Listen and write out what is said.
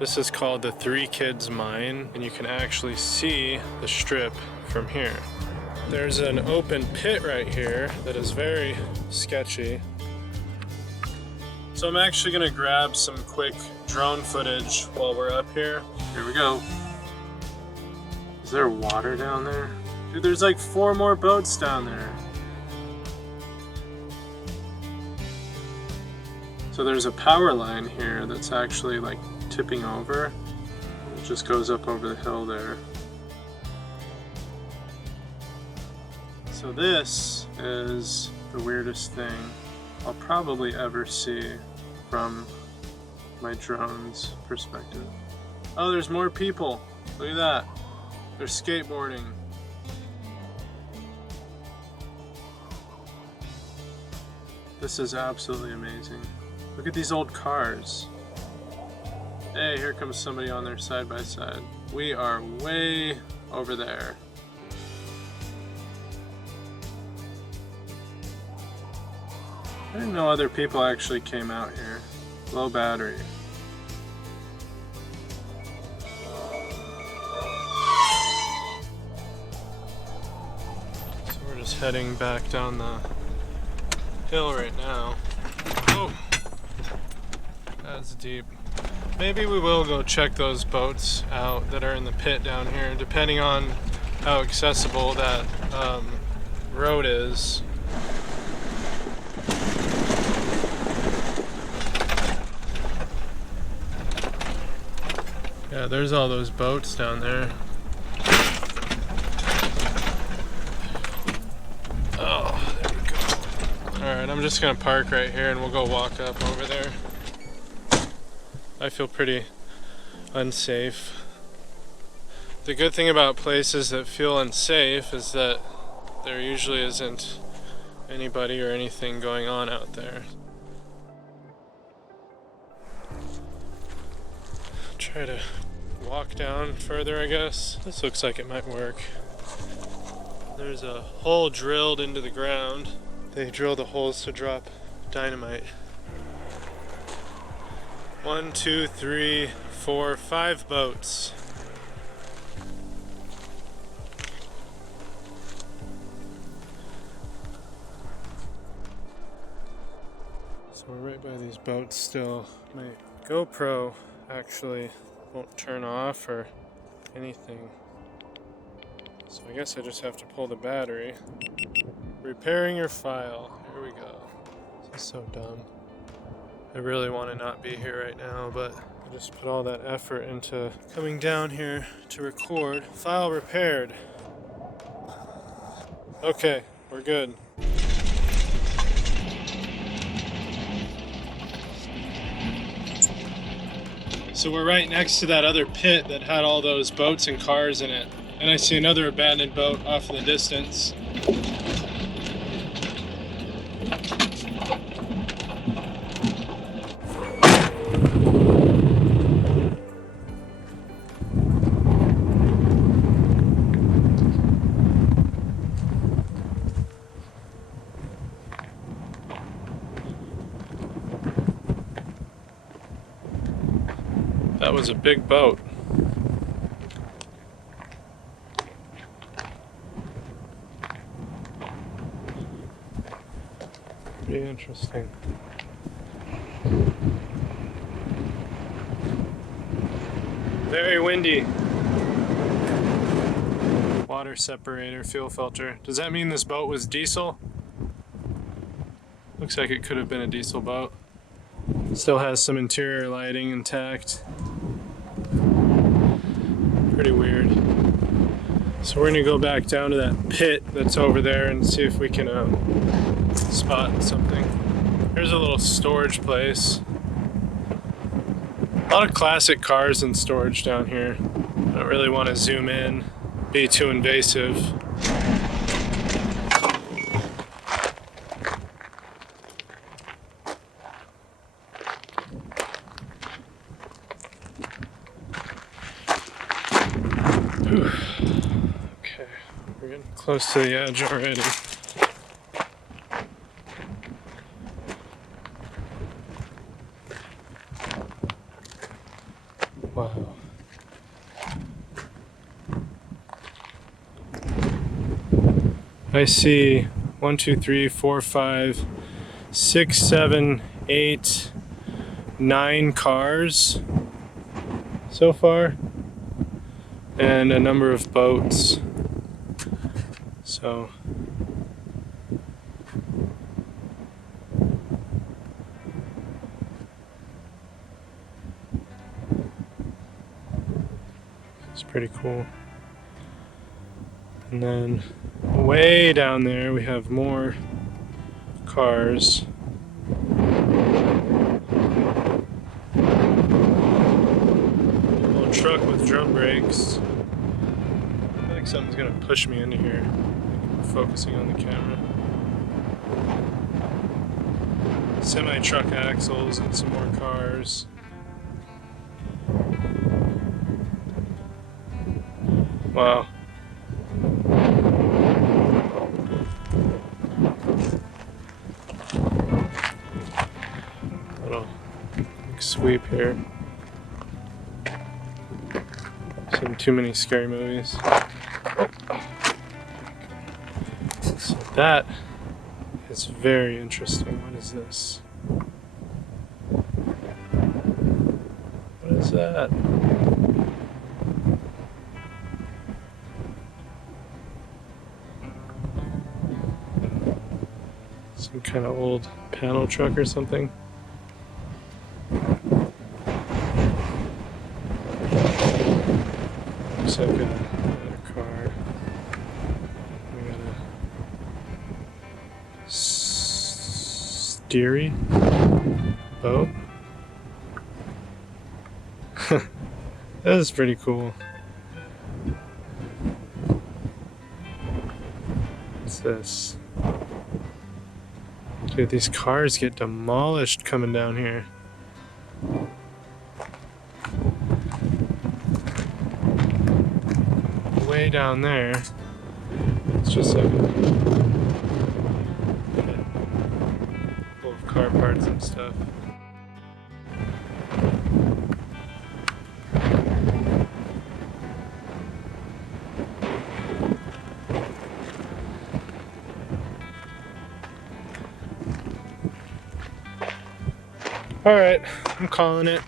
This is called the Three Kids Mine, and you can actually see the strip from here. There's an open pit right here that is very sketchy. So I'm actually gonna grab some quick drone footage while we're up here. Here we go. Is there water down there? Dude, there's like 4 more boats down there. So there's a power line here that's actually like tipping over. It just goes up over the hill there. So this is the weirdest thing I'll probably ever see from my drone's perspective. Oh, there's more people. Look at that. They're skateboarding. This is absolutely amazing. Look at these old cars. Hey, here comes somebody on their side by side. We are way over there. I didn't know other people actually came out here. Low battery. So we're just heading back down the hill right now. Oh, that's deep. Maybe we will go check those boats out that are in the pit down here, depending on how accessible that road is. Yeah, there's all those boats down there. Oh, there we go. Alright, I'm just gonna park right here and we'll go walk up over there. I feel pretty unsafe. The good thing about places that feel unsafe is that there usually isn't anybody or anything going on out there. Try to walk down further, I guess. This looks like it might work. There's a hole drilled into the ground. They drill the holes to drop dynamite. 1, 2, 3, 4, 5 boats. So we're right by these boats still. My GoPro actually won't turn off or anything. So I guess I just have to pull the battery. Repairing your file. Here we go. This is so dumb. I really want to not be here right now, but I just put all that effort into coming down here to record. File repaired. Okay, we're good. So we're right next to that other pit that had all those boats and cars in it. And I see another abandoned boat off in the distance. That was a big boat. Pretty interesting. Very windy. Water separator, fuel filter. Does that mean this boat was diesel? Looks like it could have been a diesel boat. Still has some interior lighting intact. Pretty weird. So we're gonna go back down to that pit that's over there and see if we can spot something. Here's a little storage place. A lot of classic cars in storage down here. I don't really want to zoom in, be too invasive. Okay, we're getting close to the edge already. I see 1, 2, 3, 4, 5, 6, 7, 8, 9 cars so far, and a number of boats. So it's pretty cool. And then way down there we have more cars. Little truck with drum brakes. I feel like something's gonna push me into here. I'm focusing on the camera. Semi-truck axles and some more cars. Wow. Little sweep here. Seen too many scary movies. So that is very interesting. What is this? What is that? Some kind of old panel truck or something. Looks like another car. We got a steery boat. That is pretty cool. What's this? Dude, these cars get demolished coming down here. Way down there, it's just like full of car parts and stuff. All right, I'm calling it.